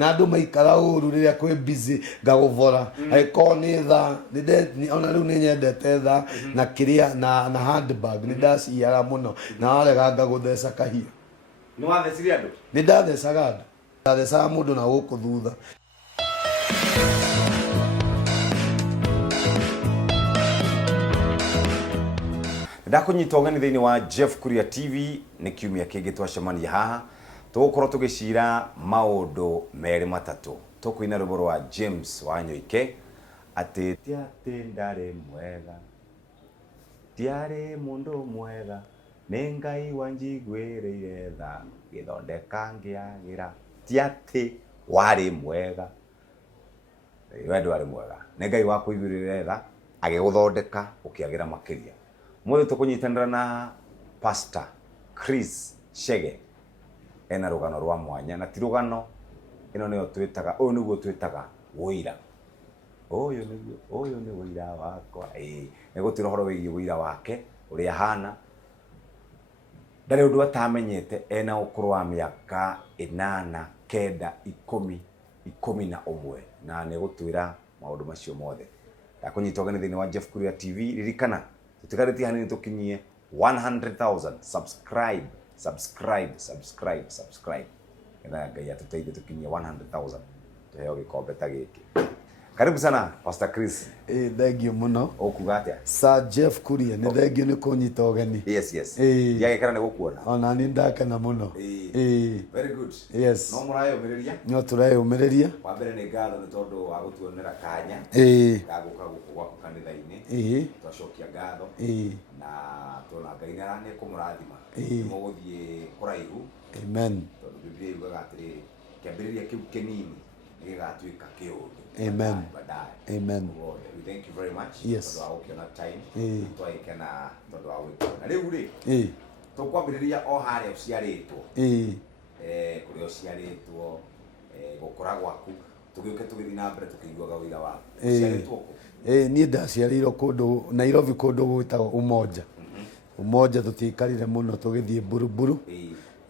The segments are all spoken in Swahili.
na andu maikara uru riria kwi busy ngaguvora aiko ni tha ni ona riu ni nyendete tha na kiria na handbag ni ndaciara muno na warega ngagutheca kahia ni wathecire andu ni ndathecaga andu ndathecaga mundu na guku thutha ndakunyita ugeni thiini wa Jeff Kuria TV ni kiumia kingi twacemania haha tugukorwo tugicira maundu meri matatu tukuina rwimbo rwa James Wanyoike ati tiati ndari mwega tiari mundu mwega ni Ngai wanjiguirire tha githondeka ngiagira tiati wari mwega wendo wari mwega ni Ngai wakuiguirire tha agiguthondeka ukiagira makiria mwe tukunyitanira na Pastor Chris Chege ena rugano rwa mwanya na ti rugano ino niyo twitaga uyu niguo twitaga wira uyu ni wira wakwa nigutira horo wigi wira wake uria hana ndari undu atamenyete ena ukuru wa miaka 8 9 10 11 na nigutwira maundu macio mothe ndakunyita ugeni thiini wa Jeff Kuria TV ririkana tutikaritie hanini tukinyie 100,000 subscribe ena Ngai atuteithie tukinyie 100,000 tuheo gikombe ta giki karibu sana Pastor Chris thank you muno ukuga atia Sir Jeff Kuria ni thank you ni kunyita ugeni yes yagikara ni gukuona ona ni ndakena muno very good yes no murayo miriria no turayumiriria wa mbere ni ngatho ni tondu wa gutuonera kanya gaguka guku gwaku kanitha-ini twacokia ngatho na tuna Ngai ni kumurathima muguthie kuraihu amen tondu Biblia yugaga atiri kiambiriria kiu kinini gigatuika kiundu amen amen we thank you very much yes tondu wa gukiona time twaikena tondu wa gwikona riu ri tukwambiriria o haria uciaritwo kuria uciaritwo gukura gwaku tugiuke tugithi na mbere tukiguaga wira waku uciaritwo ku ni ndaciarirwo kundu Nairobi kundu gwitagwo Umoja tutikarire muno tugithie Buruburu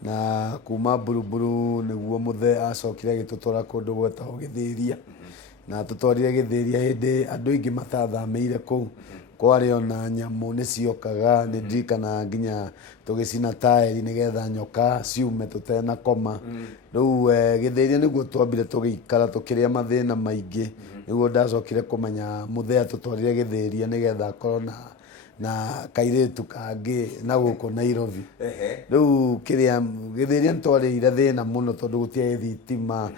na kuma Buruburu niguo muthe acokire gitutwara kundu gwetagwo Githiria na tutwarire Githiria hindi andu ingi matathameire kuu kwari ona nyamu ni ciokaga ni ndirikana nginya tugicina taeri nigetha nyoka ciume tutena koma riu Githiria niguo twambire tugikara tukiria mathina maingi niguo ndacokire kumenya muthe atutwarire Githiria nigetha akorwo na kairitu kangi na guku Nairobi riu kiria Githiria ntwarire thina muno tondu gutia thitima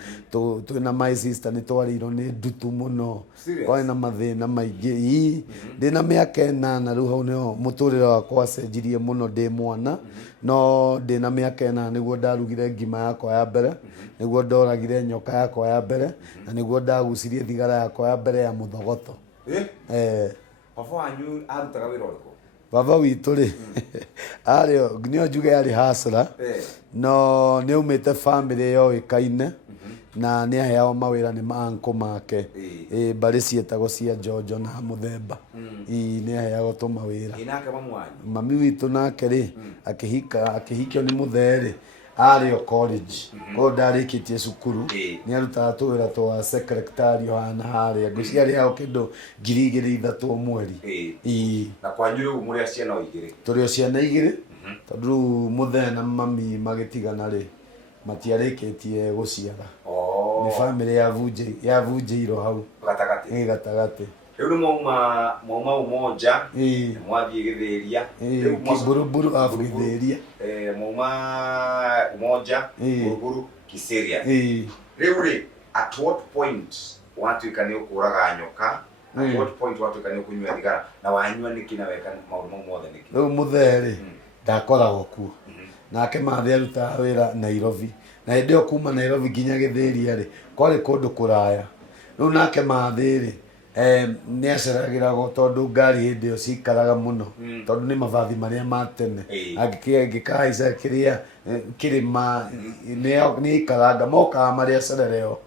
twina my sister ni twarirwo ni ndutu muno kwari na mathina maingi ndina miaka 8 riu hau nio muturire wakwa cenjirie muno ndi mwana no ndina miaka 8 niguo ndarugire ngima yakwa ya mbere niguo ndoragire nyoka yakwa ya mbere na niguo ndagucirie thigara yakwa ya mbere ya muthogoto baba wanyu arutaga wira uriku baba witu ri ario nio njuge ari hasra no ni umite family yo ikaine na ni aheao mawira ni manko make bari cietagwo cia Jojo na Muthemba ni aheao to mawira inake mamu wanyu mami witu nake ri akihikio ni Mutheri ario college ko ndarikitie cukuru ni arutaga tuwira twa secretary hana haria nguciari hao kindu 2,300 mweri na kwanyu riu muri ciana igiri turi ciana igiri tondu muthe na mami magitigana ri matiarikitie guciara ni family ya vunjiro hau gatagati riu ni mauma Umoja mwathie Githiria riu Buruburu afu Githiria mauma Umoja Buruburu Kisiria riu ri at what point watu ikani ukuraga nyoka at what point watu ikani kunywa thigara na wanyua niki na weka maundu mothe niki riu mutheri ndakoragwo ku nake mathe aruta wira Nairobi na ndio kuma Nairobi nginya Githiria ri kwari kundu kuraya riu nake mathe ri nä aceragä tondu ngari hä ndä ä yo cikaraga må no tondu nä mabathi marä ma tene angä kahaica kä rä ma nä ikaranga mokaga marä acerereo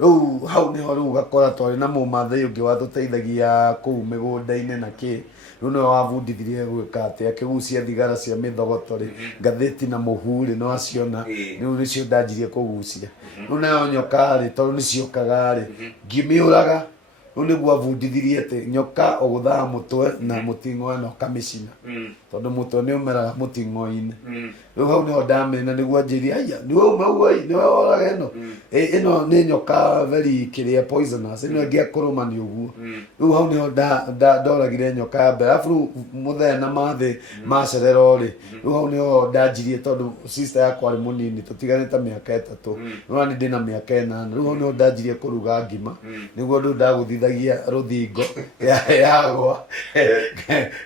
rä u hau nä ho rä u gakora twarä na må mathai å ngä watå teithagia kå u mä gå nda-inä na kä rä u nä we wabundithirie gwä ka atä akä gucia thigara cia mä thogoto rä ngathä na må hu rä no aciona rä u nä cio ndanjirie kå gucia rä u nayo nyoka rä tondå nä ciokaga rä ngimä å raga rä u nä guo abundithirie atä nyoka å gå thaga må twe na må ting'o ä no kamä cina tondå må twe nä å meraga må ting'o-inä rä u hau nä ho ndamena nä guo anjä ria aya nä we uma guai nä we woraga ä no ä no nä nyoka very kä rä a poisonous ä no ä ngä akå rå ma nä å guo rä u hau nä ho ndoragire nyoka ya mbere arabu rä u må thee na mathä macererwo rä rä u hau nä ho ndanjirie tondå sister yakwa arä må nini tå tiganä ta mä aka ätatå rä u nä ndä na mä aka änana rä u hau nä ho ndanjirie kå ruga ngima nä guo rä u ndagå thithagia rå thingo yagwa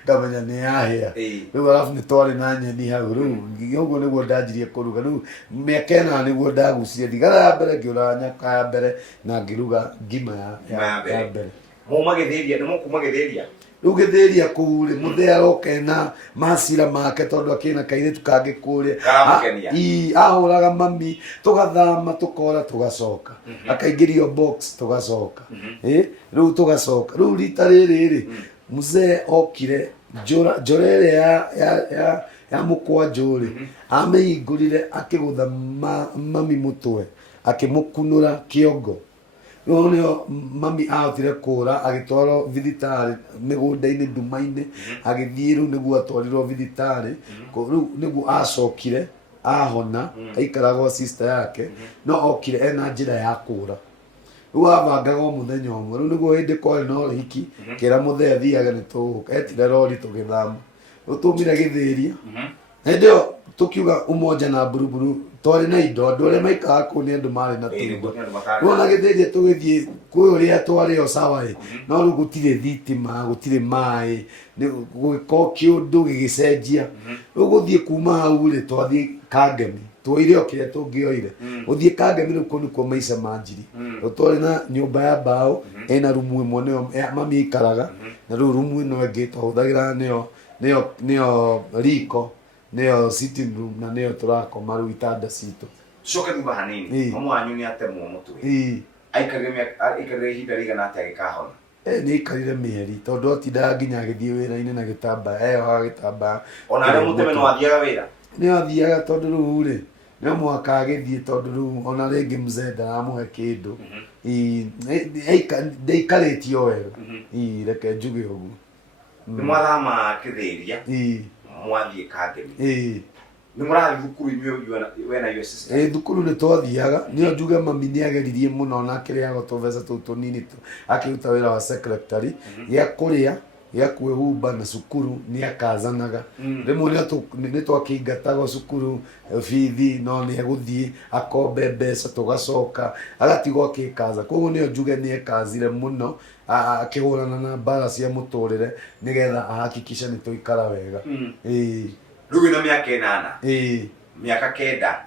ngamenya nä yahä rä u arabu nä twarä na nyeni hau rä u ũguo nĩguo ndanjirie kũruga rĩu mĩaka ĩnana nĩguo ndagucirie thigara ya mbere ngĩũraga nyoka ya mbere na ngĩruga ngima ya mbere muma gĩthĩria nĩ mũkuma gĩthĩria rĩu gĩthĩria kũu rĩ mũthee aroka ena macira make tondũ akĩna kairĩtu kangĩ kũrĩa ahũraga mami tũgathama tũkora tũgacoka akaingĩrio box tũgacoka rĩu tũgacoka rĩu rita rĩrĩ rĩ mzee okire njora ĩrĩa ya mũkwanjũ rĩ amĩhingũrire akĩgũtha mami mũtwe akĩmũkunũra kĩongo rĩu nĩho mami ahotire kũra agĩtwarwo thibitarĩ mĩgũnda-inĩ nduma-inĩ agĩthiĩ rĩu nĩguo atwarirwo thibitarĩ rĩu nĩguo acokire ahona aikaraga o sister yake no okire ena njĩra ya kũra rĩu abangaga o mũthenya ũmwe rĩu nĩguo hĩndĩ kwarĩ na ũhiki kĩra mũthee athiaga nĩ tũgũka etire rori tũgĩthama rĩu tũmire gĩthĩria hĩndĩ ĩyo tũkiuga umoja na buruburu twarĩ na indo andũ arĩa maikaraga kũu nĩ andũ marĩ na tũnyũmba rĩu ona gĩthĩria tũgĩthiĩ kwĩ ũrĩa twarĩ o sawa no rĩu gũtirĩ thitima gũtirĩ maĩ gũgĩkorwo kĩũndũ gĩgĩcenjia rĩu gũthiĩ kuma hau rĩ twathiĩ Kangemi tuoire o kĩrĩa tũngĩoire gũthiĩ Kangemi rĩu kũu nĩkuo maica manjiri rĩu twarĩ na nyũmba ya mbaũ ĩna rumu ĩmwe nĩyo mami aikaraga na rĩu rumu ĩno ĩngĩ twahũthagĩra nĩyo riko nĩyo sitting room na nĩyo tũrakoma rĩu itanda citũ coke thutha hanini mami wanyu nĩ atemwo mũtwe aikarire ihinda rĩigana atĩa agĩkahona nĩ aikarire mĩeri tondũ atindaga nginya agĩthiĩ wĩra-inĩ na gĩtambaya eyohaga gĩtambaya ona arĩa mũteme no athiaga wĩra nĩ athiaga tondũ rĩu rĩ no mũhaka agĩthiĩ tondũ rĩu ona rĩngĩ mzee ndaramũhe kĩndũ ndaikarĩtie o wega reke njuge ũguo nĩ mwathama kĩthĩria mwathiĩ Kangemi nĩ mũrathiĩ thukuru inyuĩ we na your sister thukuru nĩ twathiaga nĩyo njuge mami nĩ ageririe mũno na akĩrĩaga tũbeca tũu tũnini akĩruta wĩra wa secretary gĩa kũrĩa gĩa kwĩhumba na cukuru nĩ akazanaga rĩmwe nĩ twakĩingataga cukuru bithi no nĩ egũthiĩ akombe mbeca tũgacoka agatigwo akĩkaza koguo nĩyo njuge nĩ ekazire mũno akĩhũrana na mbara cia mũtũrĩre nĩgetha ahakikisha nĩ tũikara wega rĩu wĩna mĩaka ĩnana mĩaka kenda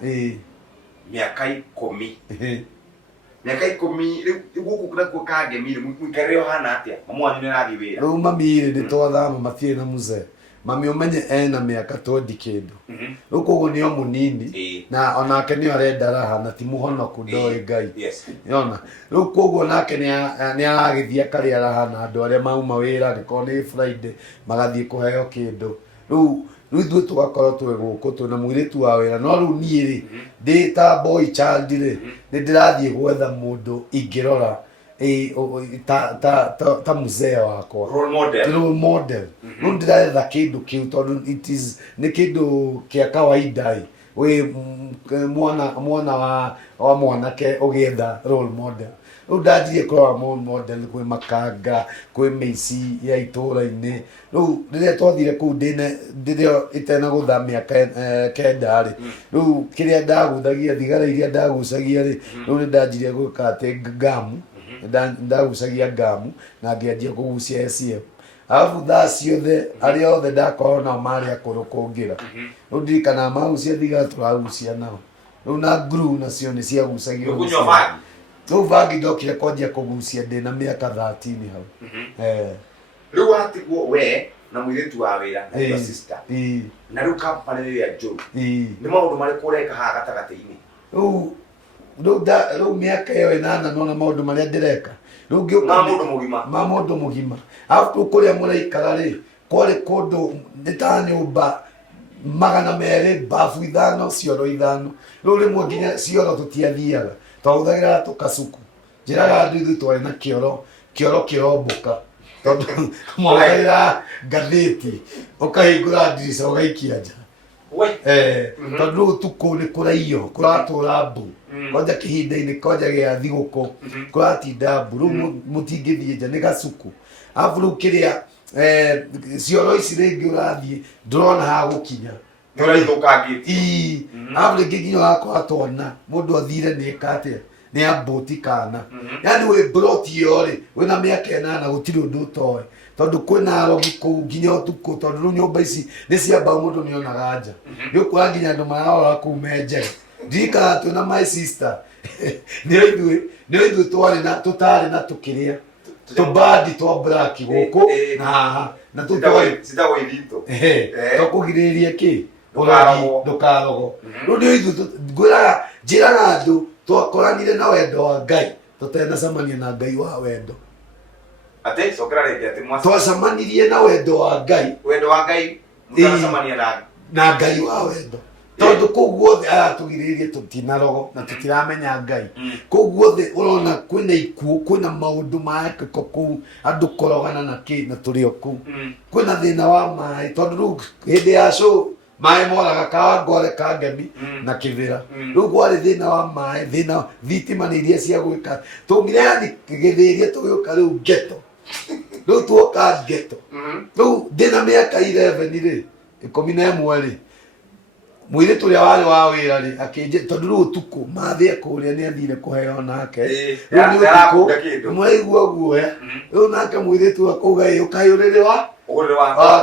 mĩaka ikũmi mĩaka ikũmi rĩu gũkũ nakuo Kangemi mũikarĩre ũhana atĩa mami wanyu nĩ arathiĩ wĩra rĩu mami rĩ nĩ twathama matirĩ na mzee mami ũmenye ena mĩaka 20 kĩndũ rĩu koguo nĩo mũnini na onake nĩo arenda raha na ti mũhonoku ndoĩ Ngai yona rĩu koguo nake nĩ aragĩthiĩ akarĩa raha na andũ arĩa mauma wĩra angĩkorwo nĩ Friday magathiĩ kũheo kĩndũ rĩu ithuĩ tũgakorwo twĩ gũkũ twĩna mũirĩtu wa wĩra no rĩu niĩ rĩ ndĩ ta boy child rĩ nĩ ndĩrathiĩ gwetha mũndũ ingĩrora ta mzee wakwa role model rĩu ndĩretha kĩndũ kĩu tondũ nĩ kĩndũ kĩa kawaida wĩ mwana wa mwanake ũgĩetha role model rĩu ndanjirie kũrora role model kwĩ Makanga kwĩ mĩici ya itũũra-inĩ rĩu rĩrĩa twathire kũu ndĩrĩ ĩtenagũtha mĩaka kenda rĩ rĩu kĩrĩa ndaguthagia thigara iria ndagucagia rĩ rĩu nĩ ndanjirie gwĩka atĩ ngamu ndagucagia ngamu na ngĩanjia kũgucia ACM arabu thaa ciothe arĩa othe ndakorwo nao marĩ akũrũ kũngĩra rĩu ndirikanaga magucia thigara tũragucia nao rĩu na nguru nacio nĩ ciagucagio tu vangi ndokire kwanjia kugucia ndina mĩaka 13 hau riu watigwo we na muiritu wa wira na your sister na riu company ya Joe ni maundu marĩkũ ũreka haha gatagatĩ-inĩ riu mĩaka ĩyo 8 nona maundu maria ndireka riu ngĩũka mũndũ mũgima alafu kũrĩa mũraikara rĩ kwarĩ kũndũ nĩ ta nyũmba 200 bafu 5 cioro 5 riu rĩmwe nginya cioro tũtiathiaga twahũthagĩra tũkacuku njĩraga andũ ithuĩ twarĩ na kĩoro kĩromboka tondũ mwagĩra ngathĩti ũkahingũra ndirica ũgaikia nja tondũ ũtukũ nĩ kũraiywo kũratũra mbu kwanja kĩhinda-inĩ kwanja gĩa thigũkũ kũratinda mbu rĩu mũtingĩthiĩ nja nĩ gacuku alafu rĩu kĩrĩa cioro ici rĩngĩ ũrathiĩ ndũrona ha gũkinya alafu rĩngĩ nginya wakora twana mũndũ athire nĩ eka atĩa nĩ ambũti kana yani wĩ broti ĩyo rĩ wĩna mĩaka 8 gũtirĩ ũndũ ũtoĩ tondũ kwĩna arogi kũu nginya ũtukũ tondũ rĩu nyũmba ici nĩ ciamba mũndũ nĩonaga nja nĩũkora nginya andũ mararora kũu me njega ndirikanaga twĩna my sister nĩo ithuĩ tũtarĩ na tũkĩrĩa tũbandi twa black gũkũ na haha na tũkũgirĩrĩria kĩ ndũkarogwo rĩu nĩo ithuĩ njĩraga andũ twakoranire na wendo wa Ngai tũtenacemania na Ngai wa wendo twacemanirie na wendo wa Ngai na Ngai wa wendo tondũ kũu guothe aratũgirĩrĩria tũtinarogo na tũtiramenya Ngai kũu guothe ũrona kwĩna ikuũ kwĩna maũndũ marekĩka kũu andũ korogana na kĩ na tũrĩ o kũu kwĩna thĩna wa maĩ tondũ rĩu hĩndĩ ya show maĩ moraga Kawangware Kangemi na Kĩbĩra rĩu kwarĩ thĩna wa maĩ thĩna thitima nĩ iria cia gwĩka tũngire yani gĩthĩria tũgĩũka rĩu geto rĩu tuoka geto rĩu ndĩna mĩaka 11 rĩ 11 rĩ mũirĩtu ũrĩa warĩ wa wĩra rĩ akĩnjĩra tondũ rĩu ũtukũ mathĩa kũrĩa nĩ athire kũheo nake rĩu nĩ ũtukũ mwaigua guoya rĩu nake mũirĩtu akauga ũkaĩ ũrĩrĩ wa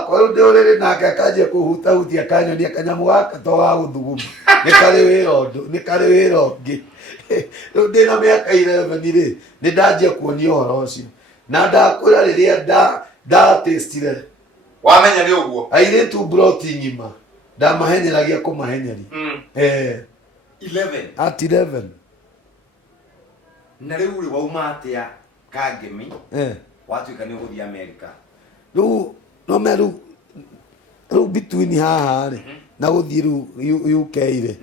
kwa rĩu ndĩ ũrĩrĩ nake akanjia kũhutahutia akanyonia kanyamũ gaka to wa gũthuguma nĩ karĩ wĩra ũngĩ rĩu ndĩna mĩaka 11 rĩ nĩ ndanjia kuonia ũhoro ũcio na ndakwĩra rĩrĩa ndatĩstire wamenya nĩ ũguo airĩtu broti ng'ima ndamahenyeragia kũmahenyeri 11 at 11 na rĩu rĩ wauma atĩa Kangemi watuĩka nĩ ũgũthiĩ America rĩu no me rĩu between haha rĩ na gũthiĩ rĩu UK rĩ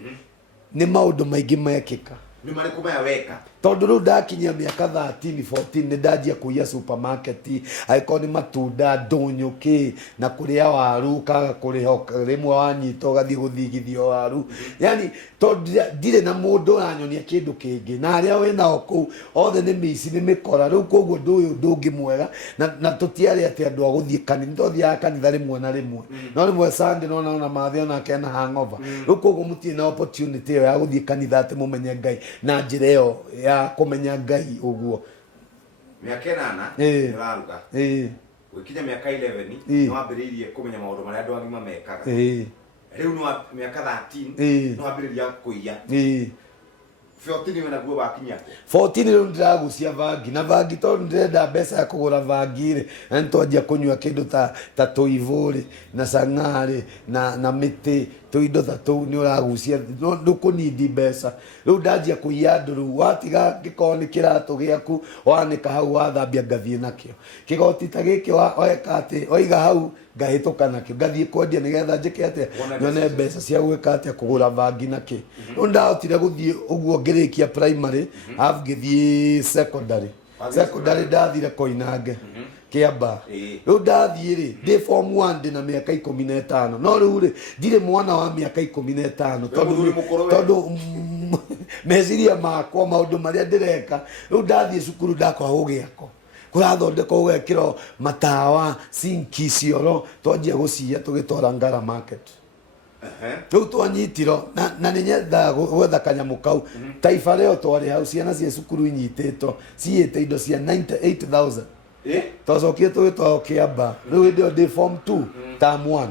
nĩ maũndũ maingĩ mekĩka nĩ marĩkũ maya weka tondũ rĩu ndakinyia mĩaka 13 14 nĩ ndanjia kũiya supermarket angĩkorwo nĩ matunda ndũnyũ na kũrĩa waru kaga kũrĩho rĩmwe wanyita ũgathiĩ gũthigithio waru yani tondũ ndirĩ na mũndũ ũranyonia kĩndũ kĩngĩ na arĩa wĩnao kũu othe nĩ mĩici nĩ mĩkora rĩu koguo ũndũ ũyũ ndũngĩ mwega na tũtiarĩ atĩ andũ a gũthiĩ kanitha nĩtwathiaga kanitha rĩmwe na rĩmwe no rĩmwe Sunday nona mathe onake ena hangover rĩu koguo mũtirĩ na opportunity ĩyo ya gũthiĩ kanitha atĩ mũmenye Ngai na njĩra ĩyo ya kũmenya Ngai ũguo mĩaka 8 nĩ waruga gũkinya mĩaka 11 nĩ wambĩrĩirie kũmenya maũndũ marĩa andũ agima mekaga rĩu nĩ mĩaka 13 nĩ wambĩrĩria kũiya 14 naguo wakinya 14 rĩu ndĩragucia vangi na vangi tondũ ndĩrenda mbeca ya kũgũra vangi rĩ na nĩtwanjia kũnyua kĩndũ ta tũivũ rĩ na cang'aa na mĩtĩ tũindo ta tũu nĩ ũragucia ndũkũnindi mbeca rĩu ndanjia kũiya andũ rĩu watiga gĩkorwo nĩ kĩratũ gĩaku wanĩka hau wathambia ngathiĩ nakĩo kĩgoti ta gĩkĩ weka atĩ waiga hau ngahĩtũka nakĩo ngathiĩ kwendia nĩgetha njĩke atĩa nyone mbeca cia gwĩka atĩa kũgũra vangi nakĩ rĩu ndahotire gũthiĩ ũguo ngĩrĩkia primary alafu ngĩthiĩ secondary ndathire Koinange Kĩamba rĩu ndathiĩ rĩ ndĩ form 1 ndĩ na mĩaka 15 no rĩu rĩ ndirĩ mwana wa mĩaka 15 tondũ meciria makwa maũndũ marĩa ndĩreka rĩu ndathiĩ cukuru ndakwa gũgĩako kũrathondekwo gũgekĩrwo matawa sinki cioro twanjia gũciya tũgĩtwara Ngara market rĩu twanyitirwo na nĩ nyendaga gwetha kanyamũ kau Taifa rĩo twarĩ hau ciana cia cukuru inyitĩtwo ciyĩte indo cia 98,000 twacokire tũgĩtwarwo Kĩamba rĩu hĩndĩ ĩyo ndĩ form 2 term 1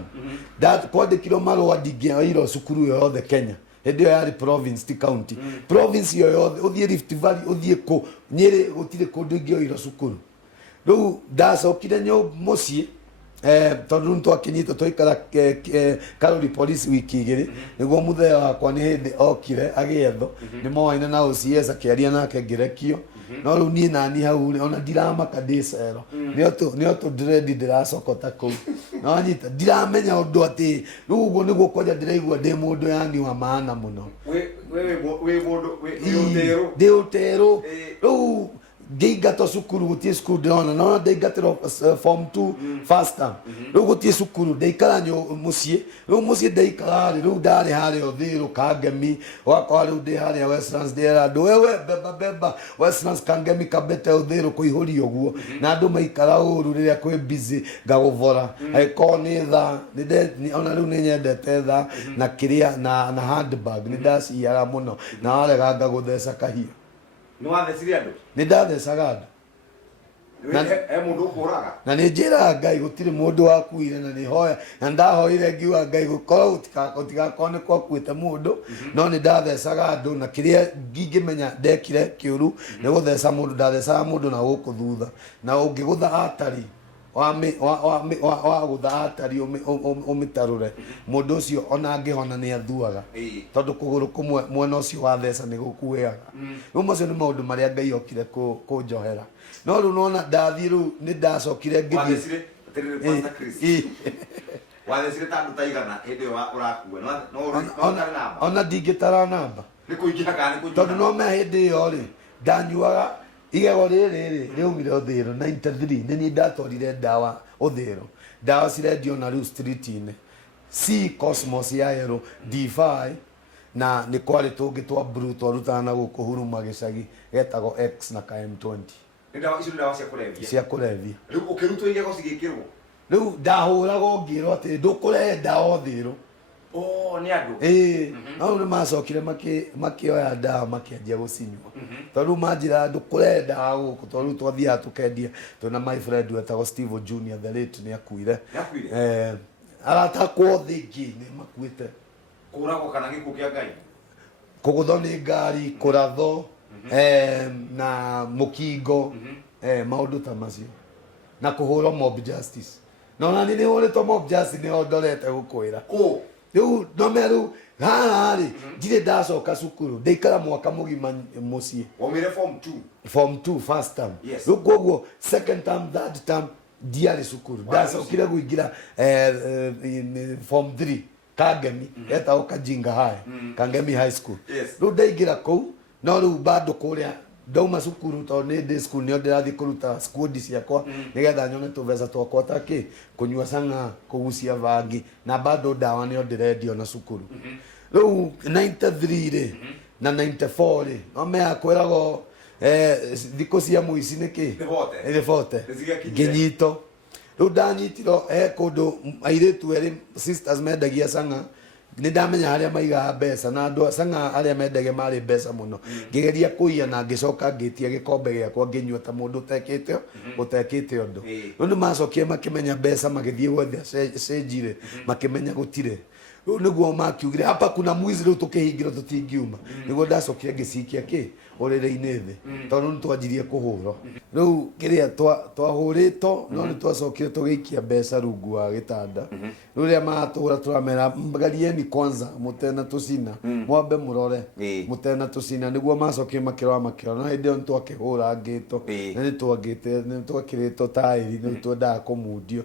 kwandĩkirwo marũa ndingĩoirwo cukuru yothe Kenya hindi yo yari province ti county province yo yothe uthie Rift Valley uthie ku Nyeri gutire kundu ingioira cukuru riu ndacokire mucii tondu ntwakinyite twaikara Karori police wiki igiri niguo muthea wakwa ni hindi okire agietho ni moaine na OCS akiaria nake ngirekio no riu nie nani hau ona ndiramaka ndicero nio tu dread ndiracokota kuu no nyita ndiramenya undu ati riu uguo niguo kwaja ndiraigua ndi mundu yani wa maana muno we mundu we ndi utero riu ngĩingatwo cukuru gũtirĩ cukuru ndĩrona no ndaingatĩrwo form 2 first term rĩu gũtirĩ cukuru ndaikara mũciĩ rĩu mũciĩ ndaikara rĩu ndarĩ harĩa Ũthĩrũ Kangemi ũgakora rĩu ndĩ harĩa Westlands ndĩra andũ wewe beba Westlands Kangemi Kabete Ũthĩrũ kũihũria ũguo na andũ maikara ũru rĩrĩa kwĩ busy ngagũbora angĩkorwo nĩ tha ona rĩu nĩ nyendete tha na kĩrĩa na handbag nĩ ndaciara mũno na warega ngagũtheca kahiũ ni wathecire andu ni ndathecaga andu mundu ukuraga na ni njiraga Ngai gutiri mundu wakuire na ni hoya na ndahoire ngiuga Ngai gukorwo utigakorwo ni kwakuite mundu no ni ndathecaga andu na kiria ngingimenya ndekire kiuru ni gutheca mundu ndathecaga mundu na guku thutha na ungigutha atari wa gutha atari umitarure mundu ucio ona angihona ni athuaga tondu kuguru kumwe mwena ucio wa theca ni gukuiaga riu macio ni maundu maria Ngai okire kunjohera no riu nona ndathii riu ni ndacokire ngithii wathecire tandu taigana hindi yo urakua no ona ndingitara namba ni kuingira kana ni kuingira tondu no me hindi yo ri ndanyuaga igego riri riumire Ũthĩrũ 93 nini ndatwarire ndawa Ũthĩrũ ndawa cirendio na riu street-inĩ C Cosmos ya yellow D5 na ni kwari tungi twa blue twarutana na guku Huruma gicagi getagwo X na KM20 ni ndawa icio ndawa cia kulevya riu ukirutwo igego cigikirwo riu ndahuraga ngirwo ati ndukurehe ndawa Ũthĩrũ ni andu no ni macokire makioya ndawa makianjia gucinywa tondu manjira ndukure ndawa guku tondu twathiaga tukendia tuna my friend wetagwo Steve Junior the late ni akuire aratakwo thingi ni makuite kuragwo kana gikuo kia Ngai kugutho ni ngari kuratho na mukingo maundu ta macio na kuhurwo mob justice no na ni huritwo mob justice ni ondorete gukwira riu nomeru harari ndire ndacoka cukuru ndaikara mwaka mugima mucii wamire form 2 first term riu koguo second term third term ndiari cukuru ndacokire guingira form 3 Kangemi etagwo Kajinga High Kangemi High School riu ndaingira kuu no riu bado kuria ndauma cukuru tondu ni ndi school nio ndirathi kuruta squad ciakwa nigetha nyone tubeca twakwa taki kunyua canga kugucia vangi na bado ndawa nio ndirendio na cukuru riu 93 ri na 94 ri no mea kwiragwo thiku cia muici niki ribote nginyito riu ndanyitirwo kundu airitu eri sisters mendagia canga ni ndamenya haria maigaga mbeca na andu canga aria mendagia mari mbeca muno ngigeria kuiya na ngicoka ngitia gikombe giakwa nginyua ta mundu utekite undu riu ni macokie makimenya mbeca magithie gwetha cenjire makimenya gutire riu niguo makiugire hapa kuna mwizi riu tukihingirwo tutingiuma niguo ndacokire ngicikia ki urire-ini thi tondu ni twanjirie kuhurwo riu kiria twahuritwo no ni twacokire tugiikia mbeca rungu wa gitanda riu ria matura turamera ngarieni kwanza mutena tucina mwambe murore mutena tucina niguo macokire makirora no hindi yo twakihura ngito na ni twakiritwo tairi ni twendaga kumundio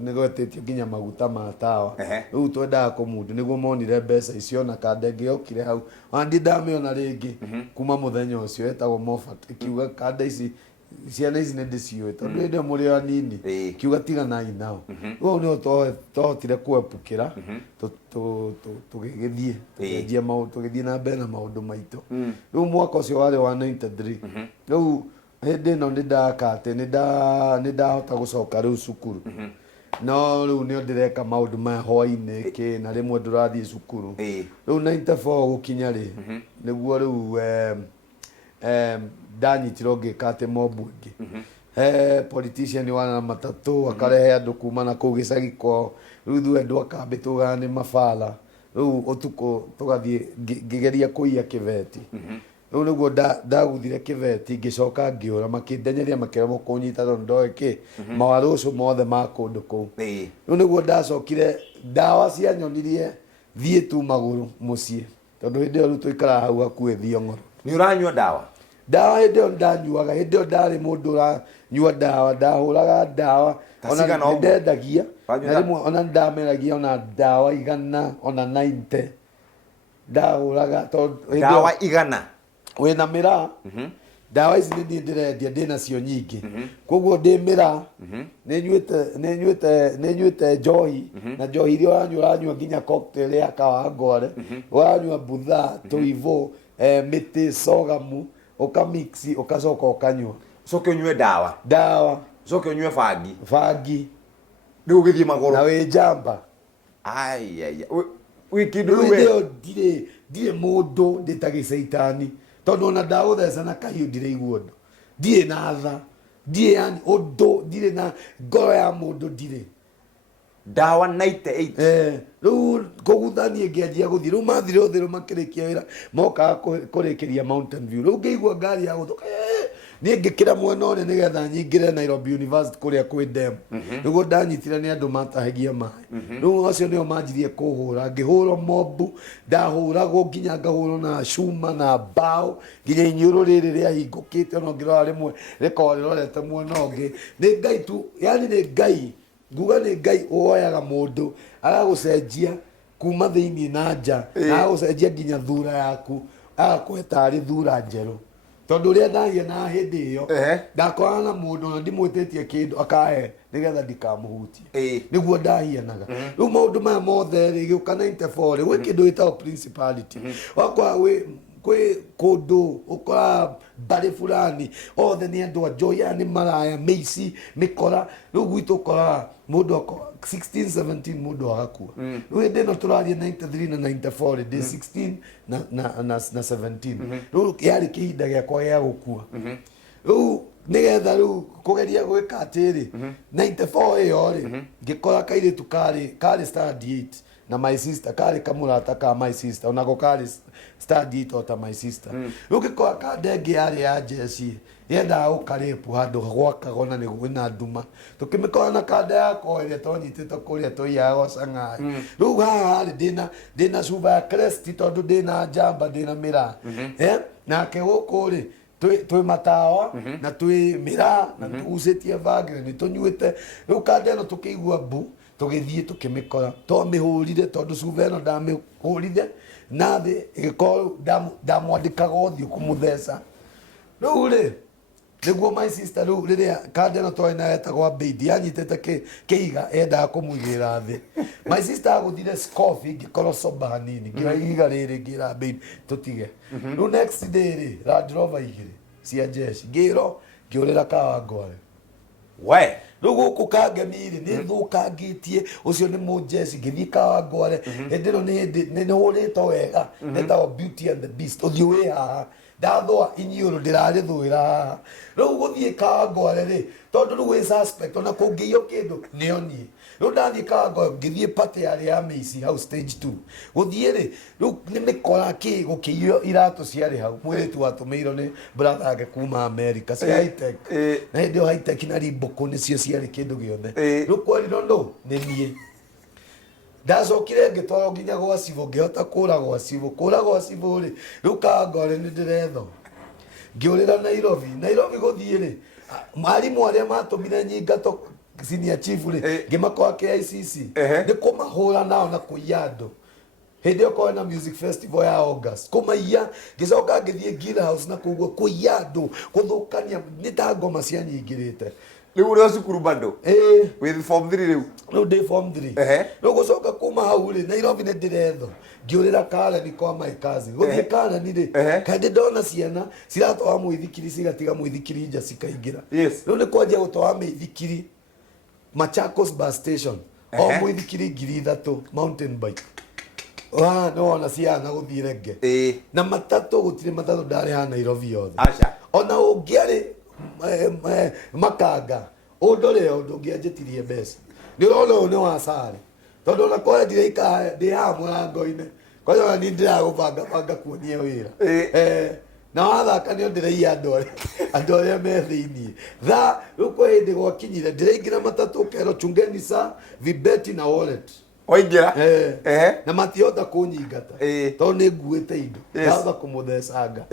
ni gwetitio nginya maguta ma tawa riu twendaga kumundio niguo monire mbeca icio na kande ngiokire hau andi ndamiona ringi kuma muthenya ucio etagwo Moffat ikiuga kanda ici ciana ici ndiciũĩ tondu hĩndĩ ĩyo mũrĩ anini kiuga tiganai nao rĩu nĩho twahotire kuepukĩra tũgĩgĩthiĩ tũgĩanjia maũndũ tũgĩthiĩ na mbere na maũndũ maitũ rĩu mwaka ũcio warĩ wa 93 rĩu hĩndĩ ĩno nĩndaka atĩ nĩndahota gũcoka rĩu cukuru no riu nio ndireka maundu maya hwaini ki na rimwe ndurathie cukuru riu 94 gukinya ri niguo riu ndanyitirwo ngika ati mobu ingi politician wana matatu akarehe andu kuma na kuu gicagi kwao riu ithuĩ andũ akambi tugana nĩ mabara riu utuko tugathie ngigeria kuia kiveti riu niguo ndaguthire kiveti ngicoka ngiura makindenyeria makiremo kunyita tondu ndoe ki mawaru ucio mothe ma kundu kuu riu niguo ndacokire ndawa cia nyonirie thie tu maguru mucii tondu hindi iyo riu tuikara hau hakuhi Thiong'oro. Ni uranyua dawa hindi iyo ndanyuaga hindi iyo ndari mundu uranyua dawa ndahuraga dawa ona ndendagia na rimwe ona ndameragia ona dawa 100 ona 90 ndahuraga tondu dawa 100 wina miraa dawa ici ni ndirendia ndinacio nyingi koguo ndi miraa ninyuite njohi na njohi iria uranyua nginya cocktail ya Kawangware uranyua budha tuivo miti sogamu ukamixi ukacoka ukanyua ucoke unyue dawa ucoke unyue bangi riu githie magoro na wi jamba wi kindu we ndire mundu nditagiceitani tondu ona ndagutheca na kahiu ndire iguondo ndire na tha ndire yani undu ndire na ngoro ya mundu ndire dawa 98 riu kuguthanie ngianjia guthii riu mathire othe makirikia wira mokaga kurikiria Mountain View riu ngeigua ngari ya guthuka ni ngikira mwena one nigetha nyingire Nairobi University kuria kwi dem niguo ndanyitire ni andu matahagia mai riu acio nio manjirie kuhura ngihurwo mobu ndahuragwo nginya ngahurwo na cuma na bao nginya inyuru riri ria hingukite no ngirora rimwe rikori rorete mwena ungi ni ngai tu yani ni ngai nguga ni ngai woyaga mundu agagucenjia kuma thiini na nja agagucenjia nginya thura yaku agakweta ari thura njeru tondu ria ndagia na hindi iyo ndakorana na mundu na ndimwititie kindu akahe nigetha ndikamuhutie niguo ndahianaga riu maundu maya mothe rigiuka 94 gwi kindu gitagwo principality wakwa kwi kundu ukora mbari fulani othe ni andu ajoya ni maraya meici mikora riu gwitu ukora mundu 16 17 mundu agakua riu hindi ino turaria 93 na 94 ndi 16 na 17 riu yari kihinda giakwa gia gukua riu nigetha riu kugeria gwika atiri 94 iyo ri ngikora kairitu kari study 8 na my sister kari kamurata ka my sister onako kari study tota my sister ukikora ka ndege yari ya jeshi yenda ukaripu handu gwakagona ni gwina nduma tukimikora na kanda yako ile tonyitite kuria toiyago Shanghai riu haha ndina cuba ya crest tondu ndina jamba ndina mira nake guku ri twi matawa na twi mira na tugucitie bangi ni tunyuite riu kanda ino tukigua mbu tugithie tukimikora twamihurire tondu cuba ino ndamihurire na thi igikorwo ndamwandikaga uthio kumutheca riu ri niguo my sister riu riria kanda ino twari nayo etagwo Abeidi yanyitite kiiga endaga kumuigirira thi my sister aguthire scoffy ngikorwo soba hanini ngira iga riri ngira Abeidi tutige riu next day ri Land Rover igiri cia jeshi ngiro ngiurira Kawangware we riu guku kangemiri ni thukangitie ucio ni mujeci ngithii Kawangware hindi ino ni huritwo wega netagwo Beauty and the Beast uthio wi haha ndathwa inyuru ndirarithwira haha riu guthii Kawangware ri tondu riu wi suspect ona kungiio kindu nio nie riu ndathii Kawangware ngithii party yari ya Macy hau stage 2 guthii ri riu ni mikora ki gukiio iratu ciari hau mwiritu watumirwo ni brother ake kuma America cia high tech na hindi high tech na rimboko nicio ciari kindu giothe riu kwerirwo no ni nie ndacokire ngitwarwo nginya gwa cibũ ngihota kũragwo cibũ ri riu Kawangware ni ndiretho ngiurira Nairobi guthii ri mwarimu aria matumire nyingato senior chief ri ngimakora KICC ni kumahura nao na kuiya andu hindi iyo kwari na music festival ya August kumaiya ngicoka ngithie Gill House na kuguo kuiya andu kuthukania ni ta ngoma cia nyingirite riu uri cukuru bado with form 3 riu ndi form 3 riu gucoka kuma hau ri Nairobi ni ndiretho ngiurira Karen kwa my cousin guthie Karen ri kandi ndona ciana ciratwara muithikiri cigatiga muithikiri nja cikaingira riu ni kwanjia gutwara muithikiri Machakos bus station o muithikiri 3,000 mountain bike no ona ciana guthire nge na matatu gutire matatu ndari ha Nairobi yothe ona ungiari makanga undore undu ngianjitirie mbeca ni urona ni wasari tondu na kwa ndiraika ndi ha murango-ini kwa hiyo ni ndiragubanga kuonia wira na wathaka nä o ndä raia andå arä a me thä iniä rä u kwa hä ndä gwakinyire ndä raingä ra matatå kero chungeni sa vibeti na wallet waingä na matihota kå nyingata tondå nä nguä te indo ndahota kå må thecanga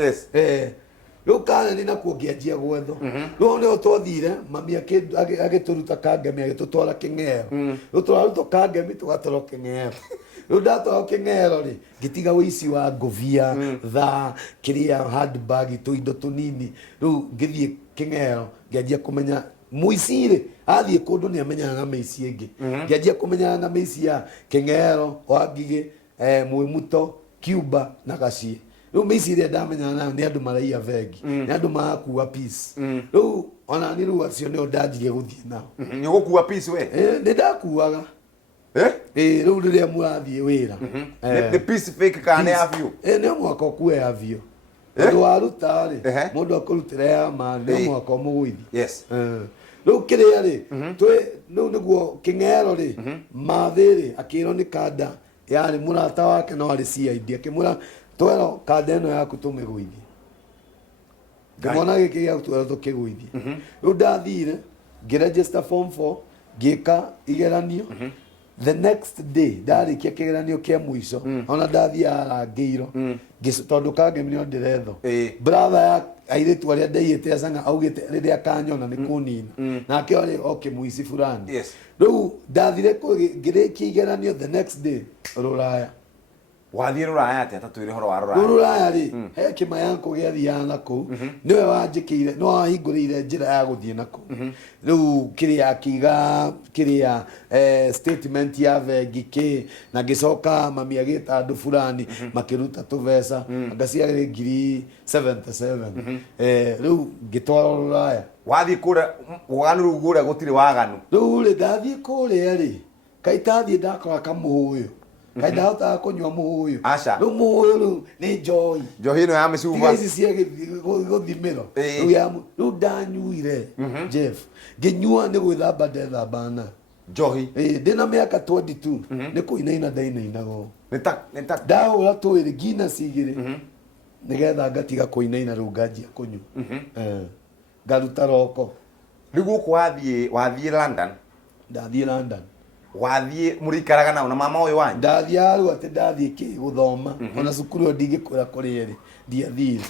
rä u kaneni nakuo ngä anjia gwetho rä u nä o twathire mami agä tå ruta kangemi agä tå twara kä ng'ero rä u tå rarutwo kangemi tå gatwarwo kä ng'ero rä u ndatwarwo kä ng'ero rä ngä tiga wĩici wa ngåbia tha kä rä a handbag tå indo tå nini rä u ngä thiä kä ng'ero ngä anjia kå menya mũici rĩ athiĩ kũndũ nĩ amenyaga na mĩici ĩngĩ ngĩanjia kũmenyana na mĩici ya Kĩng'ero, Wangigĩ, Mwĩmuto, Cuba na Gaciĩ. Rĩu mĩici ĩrĩa ndamenyana nayo nĩ andũ maraiya bengi, nĩ andũ marakua peace. Rĩu ona niĩ rĩu acio nĩo ndanjirie gũthiĩ nao. Nĩ ũgũkua peace we? Nĩ ndakuaga. Rĩu rĩrĩa mũrathiĩ wĩra. Nĩ peace fake kana nĩ avio? Nĩ mwaka ũkue avio. Mũndũ waruta rĩ mũndũ akũrutĩra ya ma nĩ mwaka ũmũgũithi. Yes. Rĩu kĩrĩa rĩ rĩu nĩguo Kĩng'ero rĩ mathĩ rĩ akĩrwo nĩ kanda yarĩ mũrata wake no arĩ CID akĩmwĩra twero kanda ĩno yaku tũmĩgũithie ngĩmwona gĩkĩ gĩaku twero tũkĩgũithie. Rĩu ndathire ngĩregister form 4 ngĩka igeranio. The next day ndarĩkia kĩgeranio kĩa mũico ona ndathiaga arangĩirwo tondũ kangemi nĩo ndĩretho brother ya airĩtu arĩa ndaiyĩte acanga augĩte rĩrĩa akanyona nĩ kũnina nake arĩ oke mũici fulani. Rĩu ndathire ngĩrĩkia igeranio the next day Rũraya. Wathiĩ Rũraya atĩa tatwĩre ũhoro wa Rũraya? Rũraya rĩ he kĩmayanko gĩathiaga nakũu nĩwe wanjĩkĩire no wahingũrĩire njĩra ya gũthiĩ nakũu. Rĩu kĩrĩa akiga kĩrĩa statement ya bengi kĩ na ngĩcoka mami agĩta andũ fulani makĩruta tũbeca ngaciarĩ ngiri 77. Rĩu ngĩtwarwo Rũraya. Wathiĩ kũrĩa waganu rĩu kũrĩa gũtirĩ waganu? Rĩu rĩ ndathiĩ kũrĩa rĩ kaĩ ndathiĩ ndakora kamũhũyũ kaĩ ndahotaga kũnyua mũhũyũ. Rĩu mũhũyũ rĩu nĩ njohi ĩno ya mĩcuba ici cia gũthimĩro rĩu ndanyuire Jeff ngĩnyua nĩ gwĩthamba ndethamba na njohi ndĩna mĩaka 22 nĩ kũinaina ndainainagwo ndahũra twĩrĩ Guinness igĩrĩ nĩgetha ngatiga kũinaina rĩu nganjia kũnyua ngaruta roko. Rĩu gũkũ wathiĩ London? Ndathiĩ London. Wathiĩ mũrĩikaraga nao na mama ũyũ wanyu? Ndathiĩ arũ atĩ ndathiĩ gũthoma ona cukuru ndingĩkwĩra kũrĩa rĩ ndiathire.